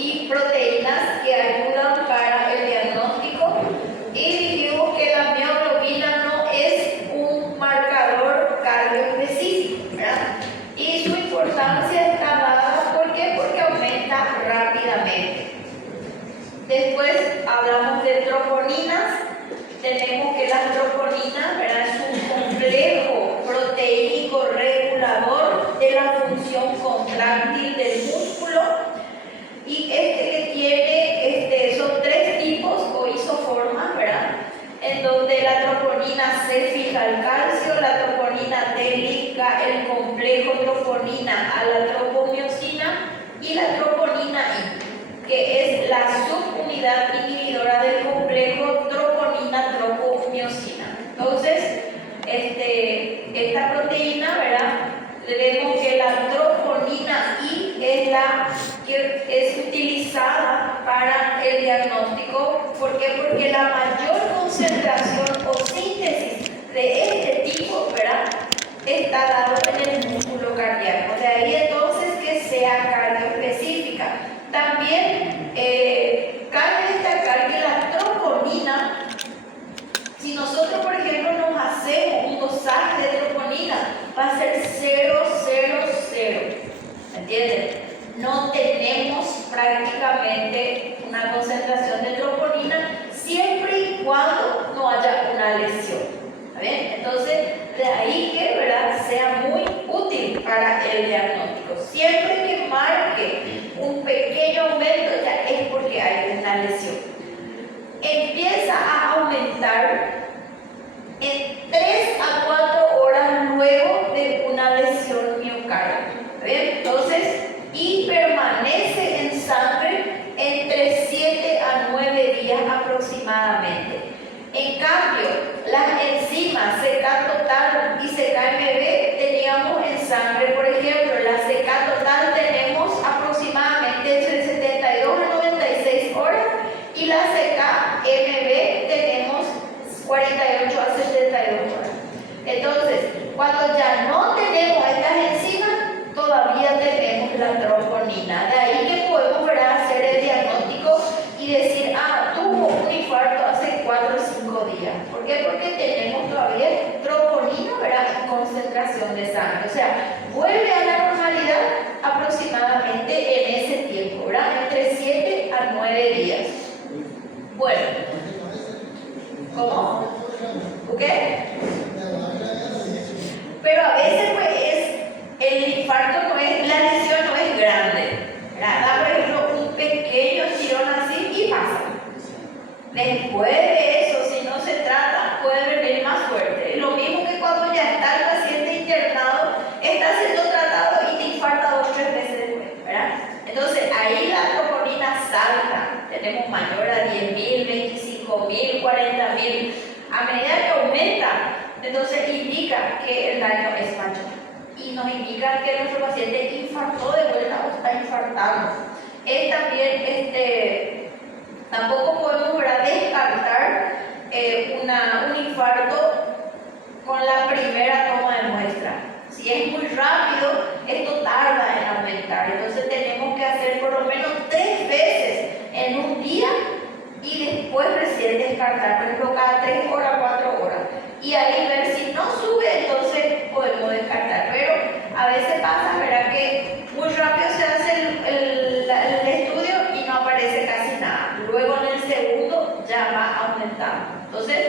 y proteínas que ayudan para el diagnóstico. Y dijimos que la mioglobina no es un marcador cardioespecífico, ¿verdad? Y su importancia está dada, ¿por qué? Porque aumenta rápidamente. Después hablamos de troponinas. Tenemos que las troponinas, ¿verdad?, es un complejo proteínico regulador de la función contráctil del músculo. Y que tiene, son tres tipos o isoformas, ¿verdad?, en donde la troponina C fija al calcio, la troponina D liga el complejo troponina a la tropomiosina y la troponina I, que es la subunidad inhibidora del complejo troponina-tropomiosina. Entonces, esta proteína, ¿verdad?, vemos que la troponina I es la que es utilizada para el diagnóstico. ¿Por qué? Porque la mayor concentración o síntesis de este tipo, ¿verdad?, está dado en el músculo cardíaco. De ahí entonces que sea cardioespecífica. También cabe destacar que la troponina, si nosotros, por ejemplo, nos hacemos un dosaje de troponina, va a ser 0, 0, 0. ¿Entienden? No tenemos prácticamente una concentración de troponina siempre y cuando no haya una lesión. ¿Está bien? Entonces, de ahí que, ¿verdad?, sea muy útil para el diagnóstico. Siempre que marque un pequeño aumento, ya es porque hay una lesión. Empieza a aumentar en 3 a 4 horas luego de una lesión miocardial. ¿Bien? Entonces, y permanece en sangre entre 7 a 9 días aproximadamente. En cambio, las enzimas CK total y CKMB teníamos en sangre, por ejemplo, la CK total tenemos aproximadamente entre 72 a 96 horas y la CKMB tenemos 48 a 72 horas. Entonces, cuando ya no tenemos estas enzimas, todavía tenemos la troponina. De ahí que podemos, ¿verdad?, hacer el diagnóstico y decir, tuvo un infarto hace 4 o 5 días. ¿Por qué? Porque tenemos todavía troponina, ¿verdad?, en concentración de sangre. O sea, vuelve a la normalidad aproximadamente en ese tiempo, ¿verdad?, entre 7 a 9 días. Bueno, ¿cómo? ¿Ok? Pero a veces, pues, el infarto no es, la lesión no es grande, ¿verdad? Da, por ejemplo, un pequeño tirón así y pasa. Después de eso, si no se trata, puede venir más fuerte. Lo mismo que cuando ya está el paciente internado, está siendo tratado y te infarta 2 o 3 veces después, ¿verdad? Entonces, ahí la troponina salta. Tenemos mayor a 10.000, 25.000, 40.000. A medida que aumenta, entonces indica que el daño es mayor. Y nos indica que nuestro paciente infartó de vuelta o está infartando. Es también, tampoco podemos, ¿verdad?, descartar un infarto con la primera toma de muestra. Si es muy rápido, esto tarda en aumentar. Entonces tenemos que hacer por lo menos 3 veces en un día y después recién descartar, por ejemplo, cada 3 horas, 4 horas. Y ahí ver si no sube, entonces podemos descartar. Pero a veces pasa, ¿verdad?, que muy rápido se hace el estudio y no aparece casi nada. Luego en el segundo ya va aumentando. Entonces,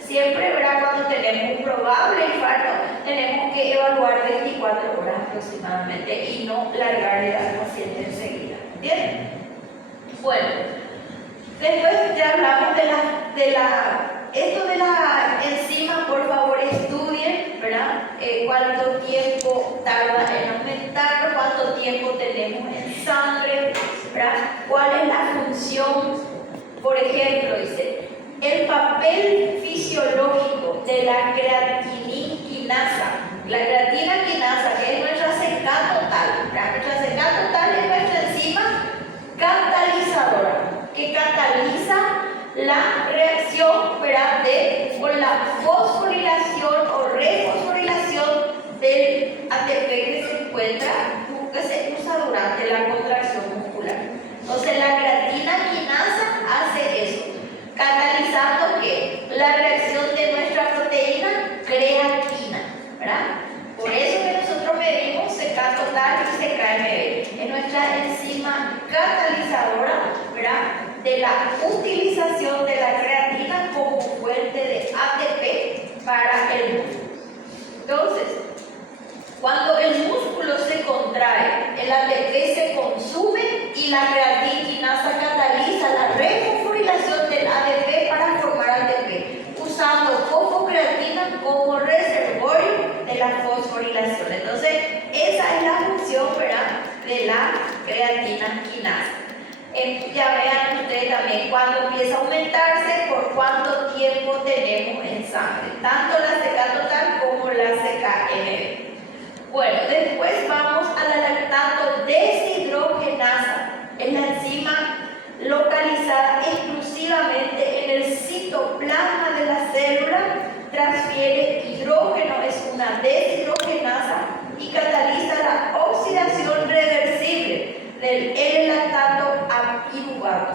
siempre, ¿verdad?, cuando tenemos un probable infarto, tenemos que evaluar 24 horas aproximadamente y no largarle al paciente enseguida. ¿Bien? Bueno, después ya hablamos esto de la enzima. Por favor, estudien, ¿verdad?, cuánto tiempo tarda en aumentar, cuánto tiempo tenemos en sangre, ¿verdad?, cuál es la función. Por ejemplo, dice, el papel fisiológico de la creatinina-quinasa. La creatina-quinasa, que es nuestra CK total. Nuestra CK total es nuestra enzima catalizadora, que cataliza la reacción, ¿verdad?, con la fosforilación o refosforilación del ATP que se usa durante la contracción muscular. Entonces, la catalizadora, ¿verdad?, de la utilización de la creatina como fuente de ATP para el músculo. Entonces, cuando el músculo se contrae, el ATP se consume y la creatinasa cataliza la refosforilación del ADP para formar ATP, usando fosfocreatina como reservorio de la fosforilación. Entonces, esa es la función, ¿verdad?, de la creatina quinasa. Ya vean ustedes también cuando empieza a aumentarse, por cuánto tiempo tenemos en sangre, tanto la CK total como la CKMB. Bueno, después vamos a la lactato deshidrogenasa. Es la enzima localizada exclusivamente en el citoplasma de la célula, transfiere hidrógeno, es una deshidrogenasa y cataliza la oxidación reversible del L-lactato a piruvato.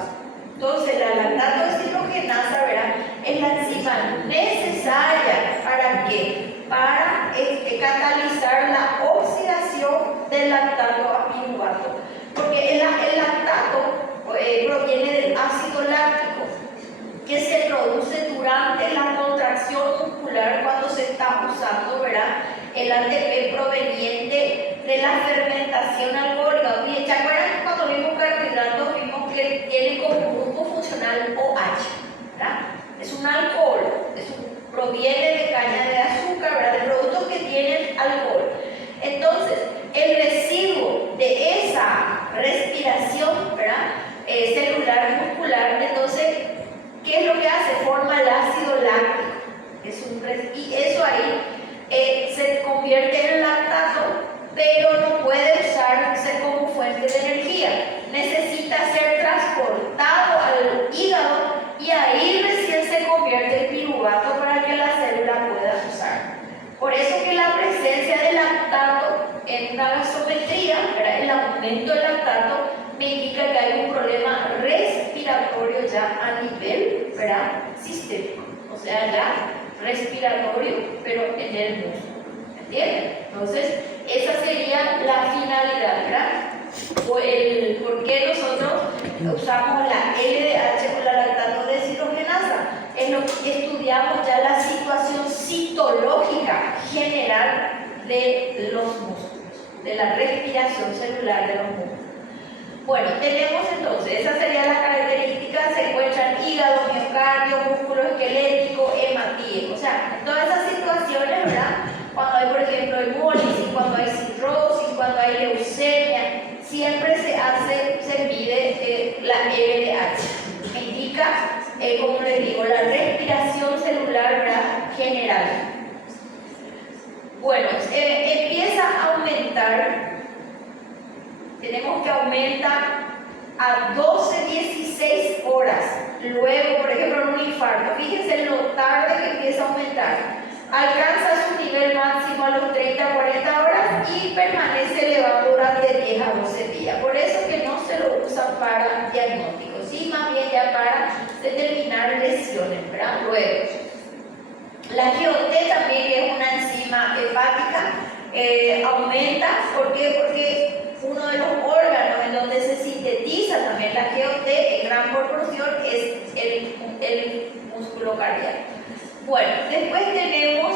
Entonces, la lactato deshidrogenasa, ¿verdad?, es la enzima necesaria ¿para qué? Para catalizar la oxidación del lactato a piruvato. Porque el lactato proviene del ácido láctico que se produce durante la contracción muscular cuando se está usando, ¿verdad?, el ATP proveniente de la fermentación alcohólica. ¿Se acuerdan que cuando vimos carbohidratos vimos que tiene como grupo funcional OH, ¿verdad? Es un alcohol, proviene de caña de azúcar, ¿verdad?, de productos que tienen alcohol. Entonces, el residuo de esa respiración, ¿verdad?, celular muscular, entonces, ¿qué es lo que hace? Forma el ácido láctico. Y eso ahí se convierte en lactato, pero no puede usarse como fuente de energía. Necesita ser transportado al hígado y ahí recién se convierte en piruvato para que la célula pueda usar. Por eso que la presencia de lactato en una gasometría, ¿verdad?, el aumento del lactato, me indica que hay un problema respiratorio ya a nivel, ¿verdad?, sistémico. O sea, ya respiratorio, pero en el músculo. ¿Entienden? Entonces, esa sería la finalidad, ¿verdad? ¿Por qué nosotros usamos la LDH o la lactato deshidrogenasa? Es lo que estudiamos ya la situación citológica general de los músculos, de la respiración celular de los músculos. Bueno, tenemos entonces, esas serían las características, se encuentran hígado, miocardio, músculo esquelético, hematíe. O sea, todas esas situaciones, ¿verdad?, cuando hay, por ejemplo, hemólisis, cuando hay cirrosis, cuando hay leucemia, siempre se mide la LDH. Me indica, como les digo, la respiración celular, ¿verdad?, general. Bueno, empieza a aumentar. Tenemos que aumentar a 12, 16 horas. Luego, por ejemplo, en un infarto, fíjense lo tarde que empieza a aumentar. Alcanza su nivel máximo a los 30, 40 horas y permanece elevado durante 10 a 12 días. Por eso que no se lo usa para diagnóstico, sí, más bien ya para determinar lesiones, ¿verdad? Luego, la GOT también es una enzima hepática, aumenta. ¿Por qué? Porque uno de los órganos en donde se sintetiza también la GOT en gran proporción es el músculo cardíaco. Bueno, después tenemos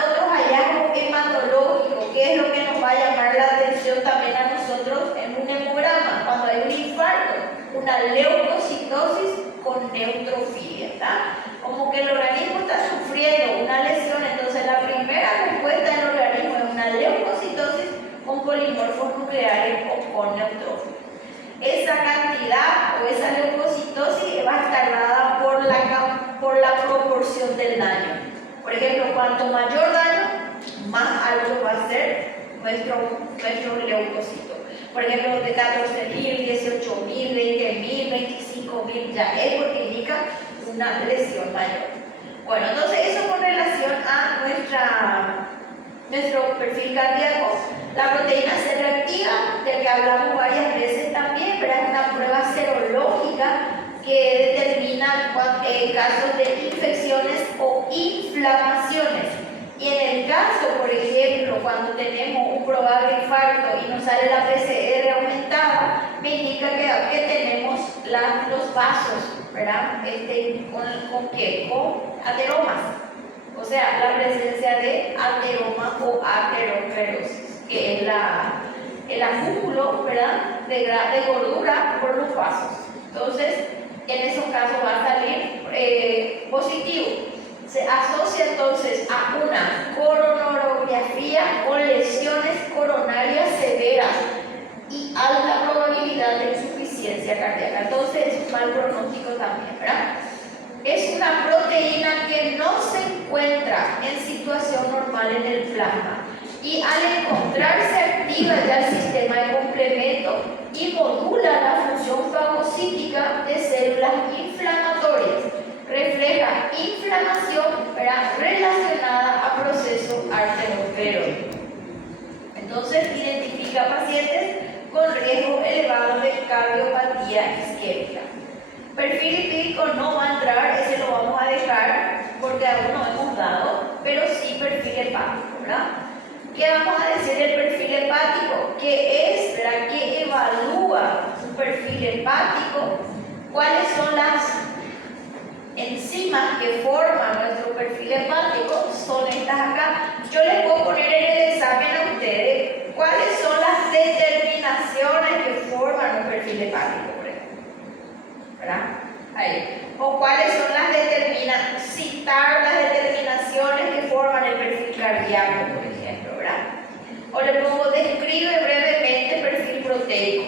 otros hallazgos hematológicos, que es lo que nos va a llamar la atención también a nosotros en un hemograma, cuando hay un infarto, una leucocitosis con neutrofilia, ¿está? Como que el organismo está sufriendo una lesión, entonces la primera respuesta del organismo es una leucocitosis con polimorfos nucleares o con neutrófilos. Esa cantidad o esa leucocitosis va a estar dada por la proporción del daño. Por ejemplo, cuanto mayor daño, más alto va a ser nuestro leucocito. Por ejemplo, de 14.000, 18.000, 20.000, 25.000, ya es porque indica una lesión mayor. Bueno, entonces eso con relación a nuestro perfil cardíaco. La proteína C reactiva, del que hablamos varias veces también, pero es una prueba serológica que determina casos de infecciones o inflamaciones. Y en el caso, por ejemplo, cuando tenemos un probable infarto y nos sale la PCR aumentada, morada me indica que tenemos los vasos, ¿verdad? ¿Con qué? Con ateromas. O sea, la presencia de ateroma o aterosclerosis, que es el acúmulo, ¿verdad?, de gordura por los vasos. Entonces, en esos casos va a salir positivo. Se asocia entonces a una coronarografía con lesiones coronarias severas y alta probabilidad de insuficiencia cardíaca. Entonces, es un mal pronóstico también, ¿verdad? Es una proteína que no se encuentra en situación normal en el plasma y al encontrarse activa ya el sistema de complemento y modula la función fagocítica de células inflamatorias. Refleja inflamación, ¿verdad?, relacionada a proceso arteriosclerótico. Entonces, identifica pacientes con riesgo elevado de cardiopatía isquémica. Perfil lipídico no va a entrar, ese lo vamos a dejar porque aún no hemos dado, pero sí perfil hepático, ¿verdad? ¿Qué vamos a decir del perfil hepático? ¿Qué es, verdad?, que evalúa un perfil hepático? ¿Cuáles son las enzimas que forman nuestro perfil hepático? Son estas acá. Yo les puedo poner en el examen a ustedes cuáles son las determinaciones que forman un perfil hepático, por ejemplo, ¿verdad? Ahí. O cuáles son citar las determinaciones que forman el perfil cardíaco, por ejemplo, ¿verdad? O le pongo describe brevemente el perfil proteico,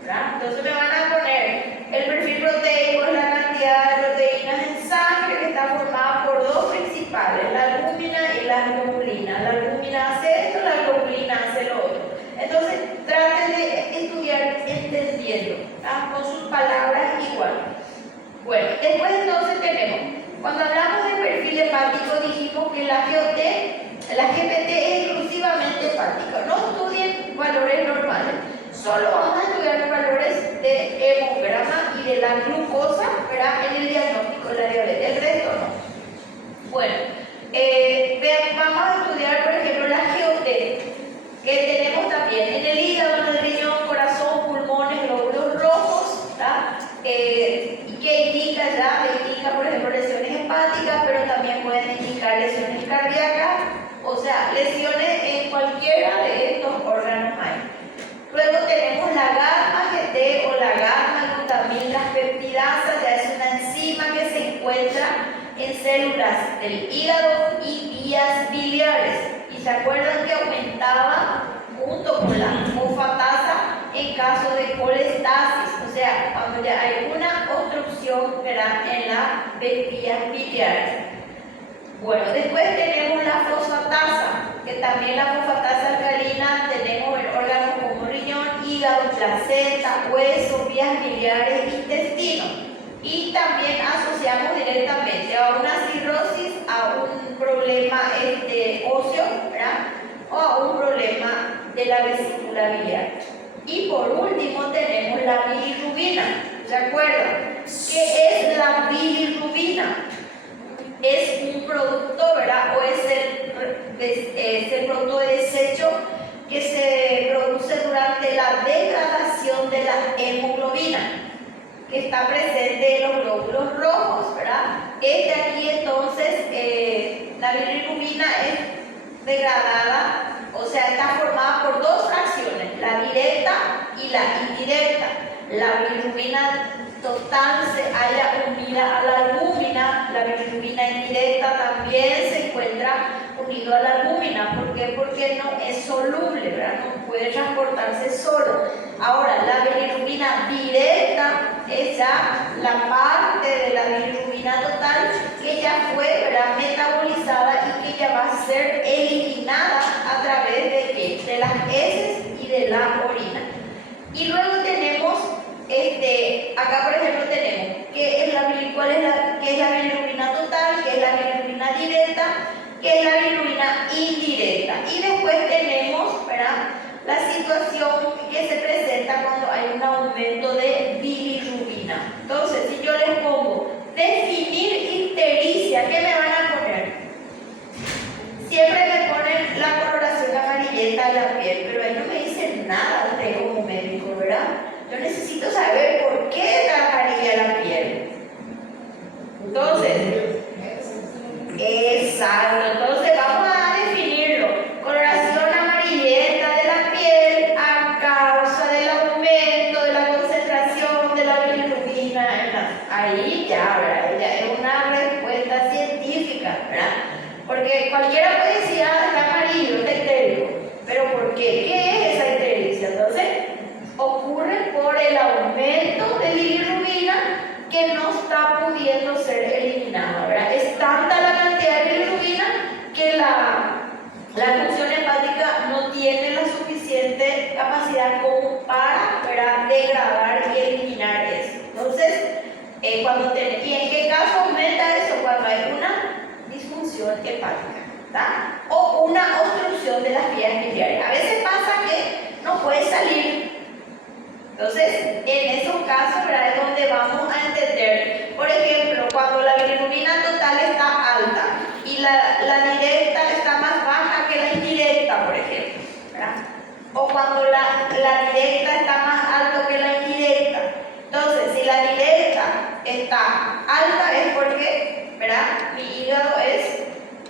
¿verdad? Entonces me van a poner el perfil proteico es la cantidad de proteínas en sangre que está formada por dos principales, la albúmina y la globulina. La albúmina hace esto, la globulina hace lo otro. Entonces traten de estudiar entendiendo, ¿verdad?, con sus palabras igual. Bueno, después entonces tenemos, cuando hablamos de perfil hepático dijimos que la GPT es exclusivamente hepática. No estudien valores normales, solo vamos a estudiar los valores de hemograma y de la glucosa, ¿verdad?, en el diagnóstico de la diabetes, el resto no. Bueno, vamos a estudiar, por ejemplo, la GOT, que tenemos también en el hígado, en el riñón, corazón, pulmones, glóbulos rojos, ¿verdad? Y que indica por ejemplo, lesiones hepáticas, pero también pueden indicar lesiones cardíacas, o sea, lesiones en cualquiera de estos órganos hay. Luego tenemos la gamma-GT o la gamma-glutamina peptidasa, ya es una enzima que se encuentra en células del hígado y vías biliares. Y se acuerdan que aumentaba junto con la fosfatasa en caso de colestasis, o sea, cuando ya hay una obstrucción, ¿verdad?, en las vías biliares. Bueno, después tenemos la fosfatasa, que también la fosfatasa alcalina tenemos en órganos como riñón, hígado, placenta, hueso, vías biliares, intestino. Y también asociamos directamente a una cirrosis, a un problema óseo, ¿verdad?, o a un problema de la vesícula biliar. Y por último tenemos la bilirrubina. ¿Se acuerdan? ¿Qué es la bilirrubina? Es un producto, ¿verdad?, o es el producto de desecho que se produce durante la degradación de la hemoglobina, que está presente en los glóbulos rojos, ¿verdad? Aquí entonces, la bilirrubina es degradada, o sea, está formada por dos fracciones, la directa y la indirecta. La bilirrubina total se halla unida a la albúmina, la bilirrubina indirecta también se encuentra unido a la albúmina. ¿Por qué? Porque no es soluble, ¿verdad?, no puede transportarse solo. Ahora, la bilirrubina directa es ya la parte de la bilirrubina total que ya fue, ¿verdad?, metabolizada y que ya va a ser eliminada a través de ¿qué? De las heces y de la orina. Y luego tenemos, acá por ejemplo tenemos qué es la bilirrubina total, qué es la bilirrubina directa, qué es la bilirrubina indirecta. Y después tenemos, ¿verdad?, la situación que se presenta cuando hay un aumento de bilirrubina. Entonces, si yo les pongo definir ictericia, ¿qué me van a poner? Siempre me ponen la coloración amarillenta de la piel, pero ahí no me dicen nada ustedes como médico, ¿verdad? necesito saber por qué está amarilla la piel. Entonces, exacto, entonces vamos a definirlo. Coloración amarillenta de la piel a causa del aumento de la concentración de la bilirrubina. Ahí ya, ¿verdad? Ya es una respuesta científica, ¿verdad? Porque cualquiera puede decir, está amarillo, está histérico. ¿Pero por qué? ¿Qué es esa ictericia? Entonces, ocurre por el aumento de bilirrubina que no está pudiendo ser eliminada, ¿verdad? Es tanta la cantidad de bilirrubina que la función hepática no tiene la suficiente capacidad como para, ¿verdad?, degradar y eliminar eso. Entonces, ¿y en qué caso aumenta eso? Cuando hay una disfunción hepática, ¿tá? O una obstrucción de las vías biliares. A veces pasa que no puede salir. Entonces, en esos casos, ¿verdad?, es donde vamos a entender, por ejemplo, cuando la bilirrubina total está alta y la directa está más baja que la indirecta, por ejemplo, ¿verdad? O cuando la directa está más alta que la indirecta. Entonces, si la directa está alta es porque, ¿verdad?, mi hígado es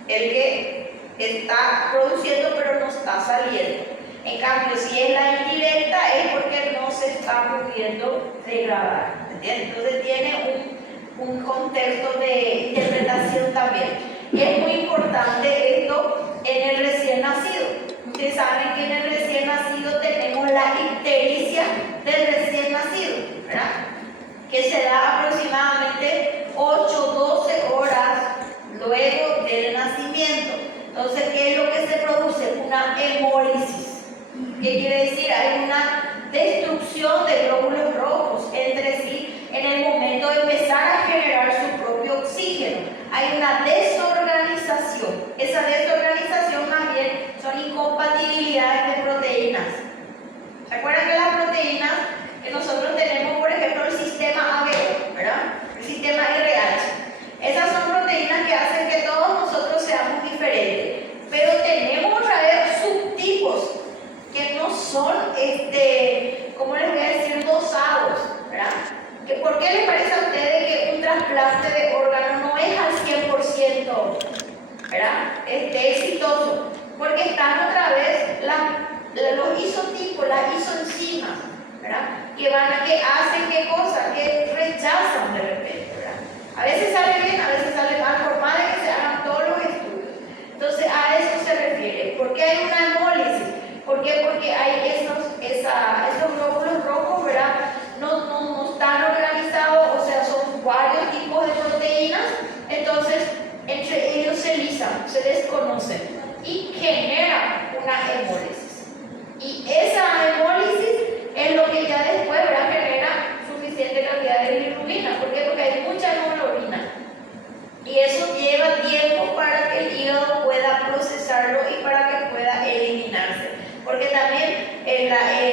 el que está produciendo pero no está saliendo. En cambio, si es la indirecta es porque no se está pudiendo degradar, ¿entiendes? Entonces tiene un contexto de interpretación también. Y es muy importante esto en el recién nacido. Ustedes saben que en el recién nacido tenemos la ictericia del recién nacido, ¿verdad?, que se da aproximadamente 8-12 horas luego del nacimiento. Entonces, ¿qué es lo que se produce? Una hemólisis. ¿Qué quiere decir? Hay una destrucción de glóbulos rojos entre sí en el momento de empezar a generar su propio oxígeno. Hay una desorganización. Esa desorganización más bien son incompatibilidades de proteínas. ¿Se acuerdan que las proteínas que nosotros tenemos, por ejemplo, el sistema ABO, ¿verdad?, el sistema RH? Esas son proteínas que hacen que todos nosotros seamos diferentes. Pero tenemos otra vez subtipos que no son, ¿cómo les voy a decir?, dosados, ¿verdad? ¿Por qué les parece a ustedes que un trasplante de órgano no es al 100%, ¿verdad?, exitoso? Porque están otra vez los isotipos, las isoenzimas, ¿verdad?, que hacen qué cosa, que rechazan de repente, ¿verdad? A veces sale bien, a veces sale mal, por más de que se hagan todos los estudios. Entonces, a eso se refiere. ¿Por qué hay una hemólisis? ¿Por qué? Porque hay esos glóbulos rojos, ¿verdad?, no están organizados, o sea, son varios tipos de proteínas. Entonces, entre ellos se lisan, se desconocen y genera una hemólisis. Y esa hemólisis es lo que ya después, ¿verdad?, genera suficiente cantidad de bilirrubina. ¿Por qué? Porque hay mucha hemoglobina. Y eso lleva tiempo para que el hígado pueda procesarlo y para que pueda eliminarse. Porque también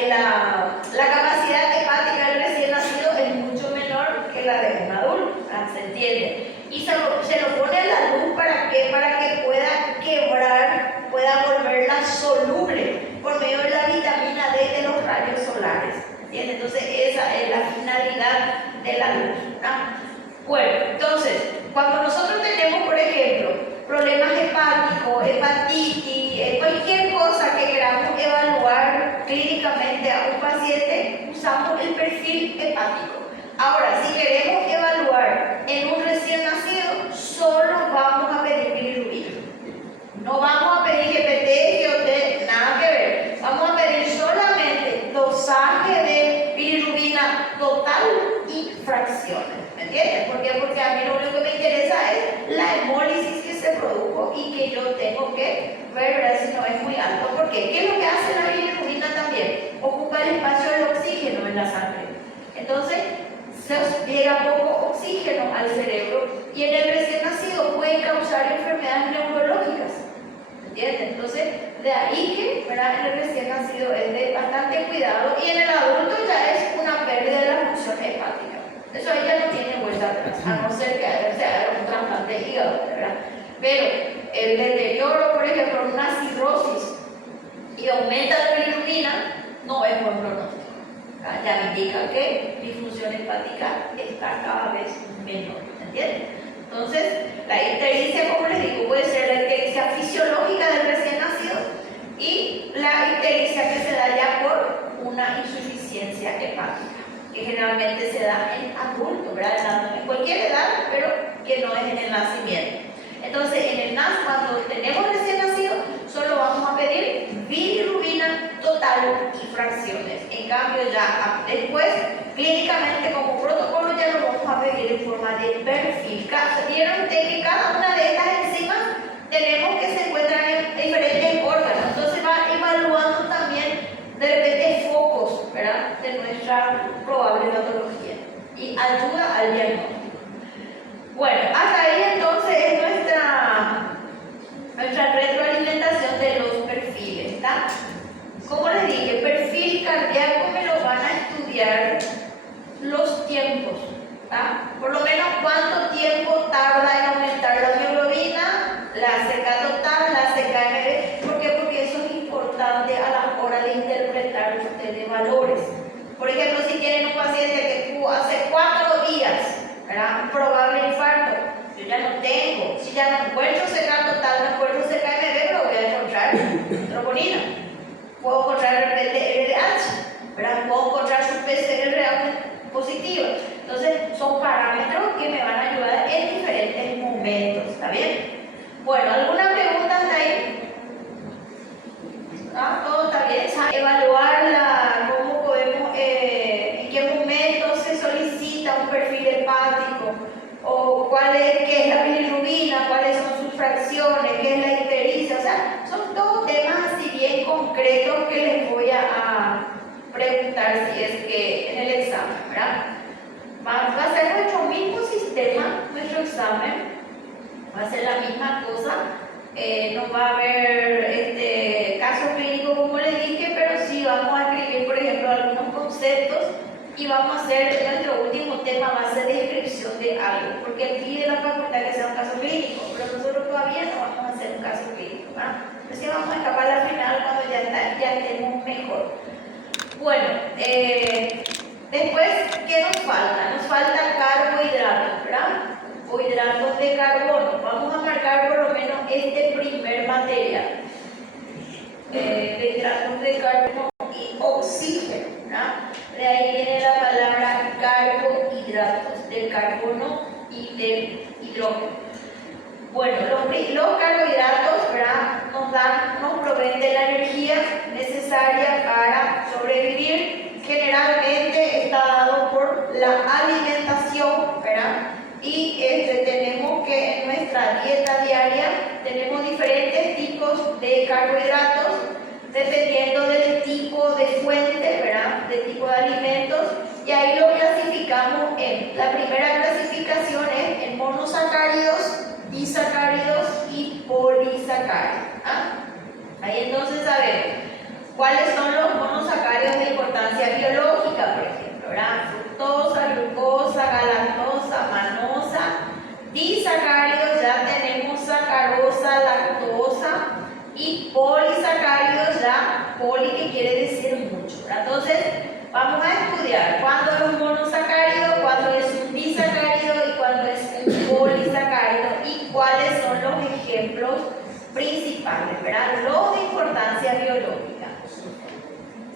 la capacidad hepática del recién nacido es mucho menor que la de un adulto, ¿se entiende? Y se lo pone a la luz ¿para qué? Para que pueda quebrar, pueda volverla soluble por medio de la vitamina D de los rayos solares, ¿entiende? Entonces esa es la finalidad de la luz, ¿no? Bueno, entonces, cuando nosotros tenemos, por ejemplo, problemas hepáticos, hepatitis, cualquier cosa que queramos evaluar clínicamente a un paciente, usamos el perfil hepático. Ahora, si queremos evaluar en un recién nacido, solo vamos a pedir bilirrubina. No vamos a pedir GPT, GOT, nada que ver. Vamos a pedir solamente dosaje de bilirrubina total y fracciones. ¿Me entiendes? ¿Por qué? Porque a mí lo único que me interesa es la hemólisis que se produjo y que yo tengo que ver si no es muy alto. ¿Por qué? ¿Qué es lo que hace la bilirrubina también? Ocupa el espacio del oxígeno en la sangre. Entonces, se llega poco oxígeno al cerebro y en el recién nacido puede causar enfermedades neurológicas. ¿Entiendes? Entonces, de ahí que, ¿verdad?, en el recién nacido es de bastante cuidado y en el adulto ya es una pérdida de la función hepática. Eso ahí ya no tiene vuelta atrás, a no ser que sea un trasplante de hígado, ¿verdad? Pero el deterioro, por ejemplo, en una cirrosis y aumenta la bilirrubina, no es buen pronóstico. ya indica que mi función hepática está cada vez menor, ¿entienden? Entonces, la ictericia, como les digo, puede ser la ictericia fisiológica del recién nacido y la ictericia que se da ya por una insuficiencia hepática, que generalmente se da en adultos, ¿verdad? En cualquier edad, pero que no es en el nacimiento. Entonces, en el cuando tenemos recién nacido, solo vamos a pedir bilirrubina total y fracciones. En cambio, ya después, clínicamente como protocolo, ya lo vamos a pedir en forma de perfil. Vieron ustedes que cada una de estas enzimas tenemos que se encuentran en diferentes órganos. Entonces va evaluando también de repente focos, ¿verdad?, de nuestra probable patología y ayuda al diagnóstico. Bueno, hasta ahí entonces es nuestra retroalimentación de los perfiles, ¿está? Como les dije, perfil cardíaco me lo van a estudiar los tiempos, ¿está? Por lo menos cuánto tiempo tarda en aumentar la hemoglobina, la CK total, la CK-MB. ¿Por qué? Porque eso es importante a la hora de interpretar ustedes valores. Por ejemplo, si tienen un paciente que tuvo hace 4 días, ¿verdad?, un probable infarto, yo ya no tengo, si ya no encuentro CK total, no encuentro CK-MB, pero voy a encontrar troponina. Puedo encontrar de repente LDH, ¿verdad? Puedo encontrar su PCR realmente positiva. Entonces, son parámetros que me van a ayudar en diferentes momentos, ¿está bien? Bueno, ¿alguna pregunta hasta ahí? ¿Ah? ¿Todo está bien? Evaluarla, cómo podemos, en qué momento se solicita un perfil hepático, o qué es la bilirrubina, cuáles son sus fracciones, qué es la ictericia. O sea, son todos temas así bien concretos que les voy a preguntar si es que en el examen, ¿verdad? Va a ser nuestro mismo sistema, nuestro examen, va a ser la misma cosa. No va a haber caso clínico como les dije, pero sí vamos a escribir, por ejemplo, algunos conceptos y vamos a hacer, nuestro último tema va a ser descripción de algo, porque pide la facultad que sea un caso clínico, pero nosotros todavía no vamos a hacer un caso clínico, ¿verdad? Así que vamos a escapar al final cuando ya estemos mejor. Bueno, después, ¿qué nos falta? Nos falta carbohidratos, ¿verdad? O hidratos de carbono. Vamos a marcar por lo menos este primer material de hidratos de carbono y oxígeno, ¿verdad? De ahí viene la palabra carbohidratos, del carbono y del hidrógeno. Bueno, los carbohidratos, ¿verdad?, nos proveen de la energía necesaria para sobrevivir. Generalmente está dado por la alimentación, ¿verdad? Y tenemos que en nuestra dieta diaria tenemos diferentes tipos de carbohidratos dependiendo del tipo de fuente, ¿verdad?, de tipo de alimentos, y ahí lo clasificamos la primera clasificación es en monosacáridos, disacáridos y polisacáridos. Ahí entonces sabemos cuáles son los monosacáridos de importancia biológica, por ejemplo, ¿verdad? Fructosa, glucosa, galactosa, manosa. Disacáridos ya tenemos sacarosa, lactosa, y polisacáridos ya, poli que quiere decir mucho, ¿verdad? Entonces vamos a estudiar cuándo es un monosacárido, cuándo es un disacárido y cuándo es un polisacárido y cuáles son los ejemplos principales, ¿verdad? Los de importancia biológica.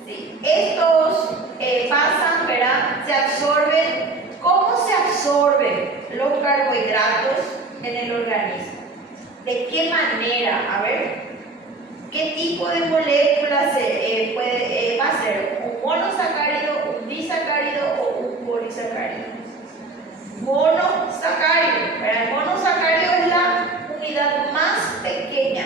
Sí. Estos pasan, ¿verdad? Se absorben. ¿Cómo se absorben los carbohidratos en el organismo? ¿De qué manera? A ver, ¿qué tipo de moléculas va a ser? ¿Un monosacárido, un disacárido o un polisacárido? Monosacárido, ¿verdad? El monosacárido es la unidad más pequeña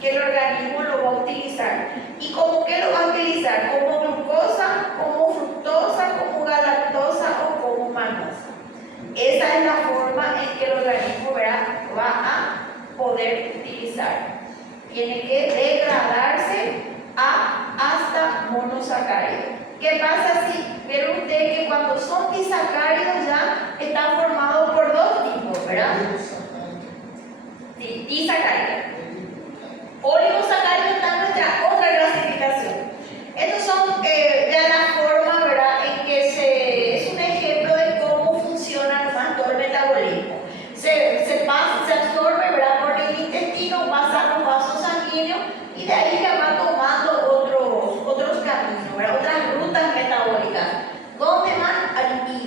que el organismo lo va a utilizar. ¿Y cómo que lo va a utilizar? ¿Como glucosa, como fructosa, como galactosa o como manosa? Esa es la forma en que el organismo, ¿verdad?, va a poder utilizar. Tiene que degradarse hasta monosacárido. ¿Qué pasa si vieron ustedes que cuando son disacáridos ya están formados por dos tipos, ¿verdad? Sí, disacáridos. Oligosacáridos está en nuestra otra clasificación. Estos son ya la forma, ¿verdad?, en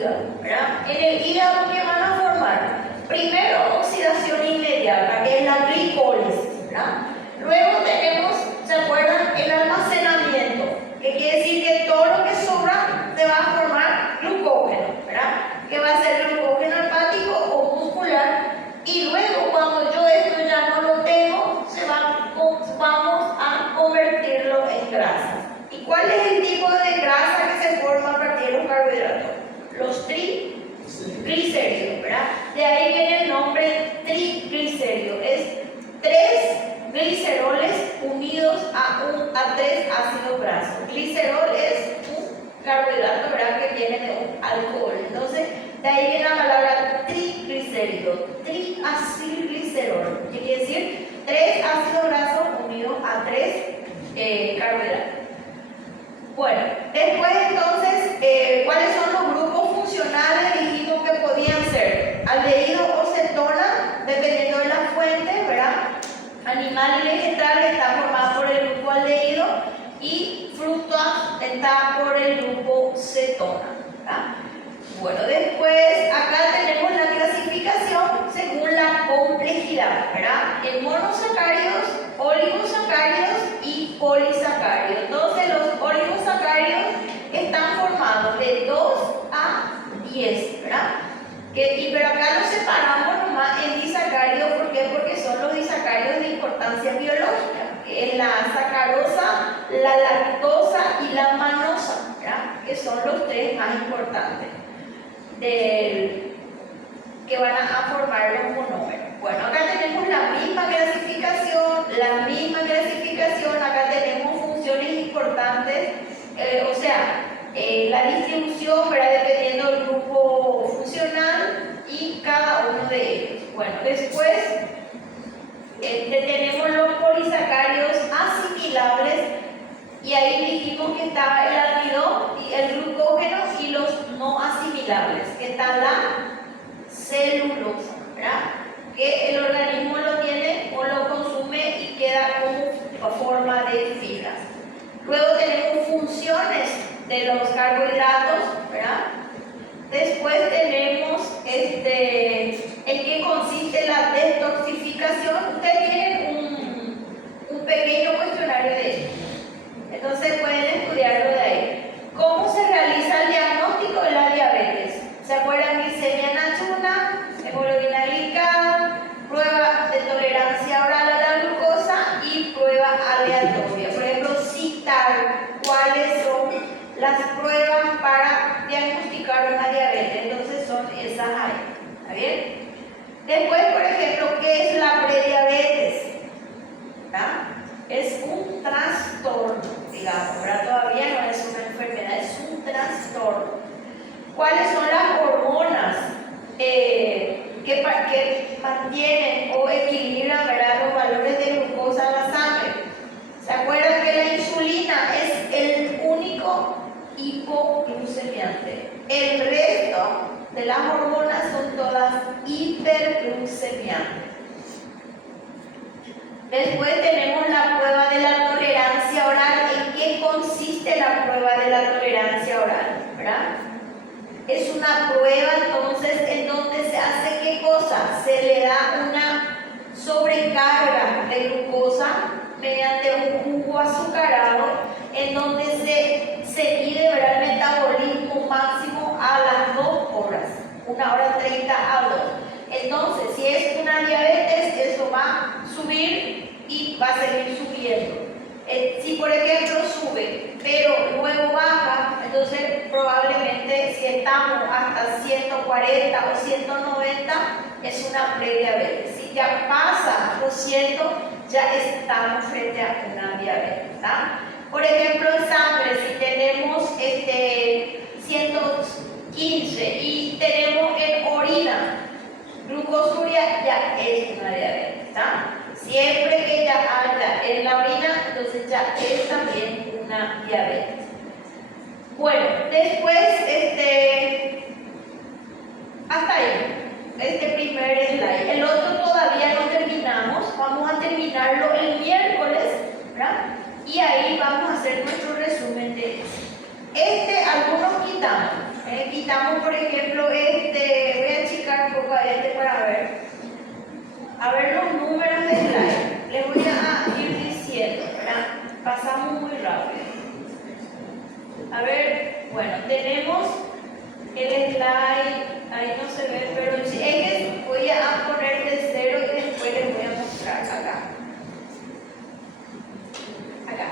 hígado, ¿verdad? En el hígado, ¿qué van a formar? Primero, oxidación inmediata, que es la glicólisis, ¿verdad? Luego tenemos, ¿se acuerdan? El almacenamiento, que quiere decir que todo lo que sobra se va a formar glucógeno, ¿verdad? Que va a ser glucógeno hepático o muscular. Y luego, cuando yo esto ya no lo tengo, vamos a convertirlo en grasa. ¿Y cuál es el tipo de grasa que se forma a partir de los carbohidratos? Los triglicéridos, ¿verdad? De ahí viene el nombre triglicérido. Es 3 gliceroles unidos a 3 ácidos grasos. Glicerol es un carbohidrato, ¿verdad? Que viene de un alcohol. Entonces, de ahí viene la palabra triglicérido, triacilglicerol, que quiere decir 3 ácidos grasos unidos a 3 carbohidratos. Bueno, después entonces, ¿cuáles son los grupos funcionales? Dijimos que podían ser aldehído o cetona, dependiendo de la fuente, ¿verdad? Animal y vegetal está formado por el grupo aldehído y fruta está por el grupo cetona, ¿verdad? Bueno, después acá tenemos la clasificación según la complejidad, ¿verdad? En monosacáridos, oligosacáridos y polisacáridos. Entonces los oligosacáridos están formados de 2 a 10, ¿verdad? Pero acá los separamos nomás en disacáridos. ¿Por qué? Porque son los disacáridos de importancia biológica, que es la sacarosa, la lactosa y la manosa, ¿verdad? Que son los 3 más importantes que van a formar los monómeros. Bueno, acá tenemos la misma clasificación, acá tenemos funciones importantes, la distribución, ¿verdad? Dependiendo del grupo funcional y cada uno de ellos. Bueno, después tenemos los polisacáridos asimilables, y ahí dijimos que estaba el almidón y el glucógeno, y los no asimilables, que está la celulosa, ¿verdad? Que el organismo lo tiene o lo consume y queda como forma de fibras. Luego tenemos funciones de los carbohidratos, ¿verdad? Después tenemos en qué consiste la detoxificación. Ustedes tienen un pequeño cuestionario de esto, entonces pueden estudiarlo de ahí. ¿Cómo se realiza el diagnóstico de la diabetes? ¿Se acuerdan? Glicemia en ayuna, hemoglobina glicada, prueba de tolerancia oral a la glucosa y prueba aleatoria. Por ejemplo, citar cuáles son las pruebas para diagnosticar una diabetes. Entonces son esas ahí. ¿Está bien? Después, por ejemplo, ¿qué es la prediabetes? ¿Ah? Es un trastorno, digamos, ¿verdad? Todavía no es una enfermedad, es un trastorno. ¿Cuáles son las hormonas que mantienen o equilibran, ¿verdad?, los valores de glucosa en la sangre? ¿Se acuerdan que la insulina es el único hipoglucemiante? El resto de las hormonas son todas hiperglucemiantes. Después tenemos la prueba de la tolerancia oral. ¿En qué consiste la prueba de la tolerancia oral? ¿Verdad? Es una prueba entonces en donde se hace ¿qué cosa? Se le da una sobrecarga de glucosa mediante un jugo azucarado, en donde se mide, ¿verdad?, el metabolismo máximo a las 2 horas, 1 hora 30 a 2. Entonces, si es una diabetes, eso va a subir y va a seguir subiendo. Si por ejemplo sube, pero luego baja, entonces probablemente si estamos hasta 140 o 190, es una prediabetes. Si ya pasa los 100, ya estamos frente a una diabetes, ¿tá? Por ejemplo, en sangre, si tenemos 115 y tenemos en orina glucosuria, ya es una diabetes, ¿está? Siempre que ya haya en la orina, entonces ya es también una diabetes. Bueno, después, hasta ahí, primer slide. El otro todavía no terminamos, vamos a terminarlo el miércoles, ¿verdad? Y ahí vamos a hacer nuestro resumen de algunos quitamos necesitamos, por ejemplo, voy a achicar un poco a para ver. A ver los números de slide. Les voy a ir diciendo, ¿verdad? Pasamos muy rápido. A ver, bueno, tenemos el slide, ahí no se ve, pero es que voy a poner de 0 y después les voy a mostrar acá. Acá.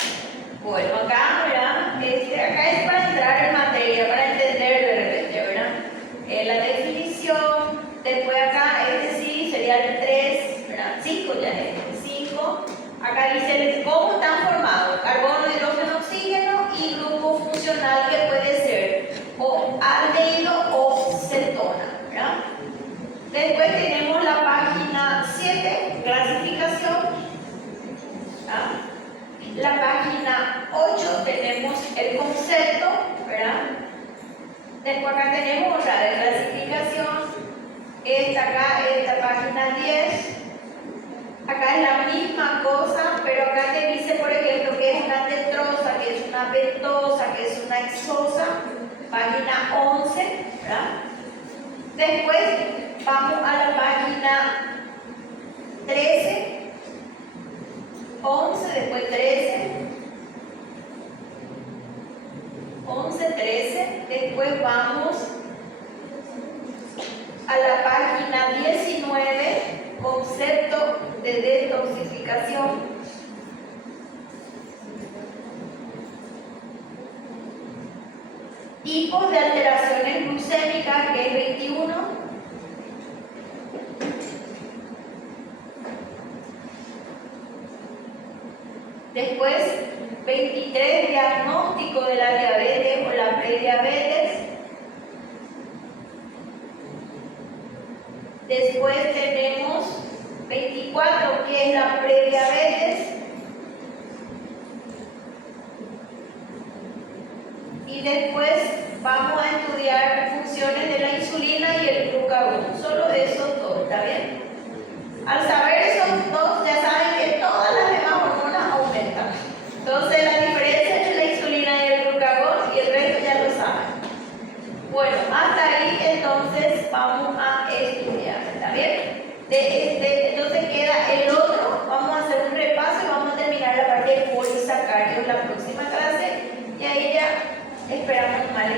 Bueno, acá, ¿verdad? Acá es para entrar en materia, para entender de repente, ¿verdad? La definición, después acá, sí sería el 3, ¿verdad? 5 ya es, 5. Acá dice cómo están formados: carbono, hidrógeno, oxígeno y grupo funcional que puede ser o aldehído o cetona, ¿verdad? Después tenemos la página 7, clasificación. ¿Verdad? La página 8 tenemos el concepto, ¿verdad? Después acá tenemos otra de clasificación. Esta página 10. Acá es la misma cosa, pero acá te dice, por ejemplo, que es una tetrosa, que es una pentosa, que es una hexosa. Página 11, ¿verdad? Después vamos a la página 13. 11, después 13. 11, 13. Después vamos a la página 19, concepto de detoxificación. Tipos de alteraciones glucémicas, que es 21. Después 23, diagnóstico de la diabetes o la prediabetes. Después tenemos 24, que es la prediabetes. Y después vamos a estudiar funciones de la insulina y el glucagón. Solo esos dos, ¿está bien? Al saber esos dos, ya saben que todas las demás hormonas aumentan. Entonces, la diferencia entre la insulina y el glucagón y el resto ya lo saben. Bueno, hasta ahí entonces vamos a estudiar, ¿está bien? Entonces queda el otro, vamos a hacer un repaso y vamos a terminar la parte de polisacáridos la próxima clase y ahí ya esperamos más.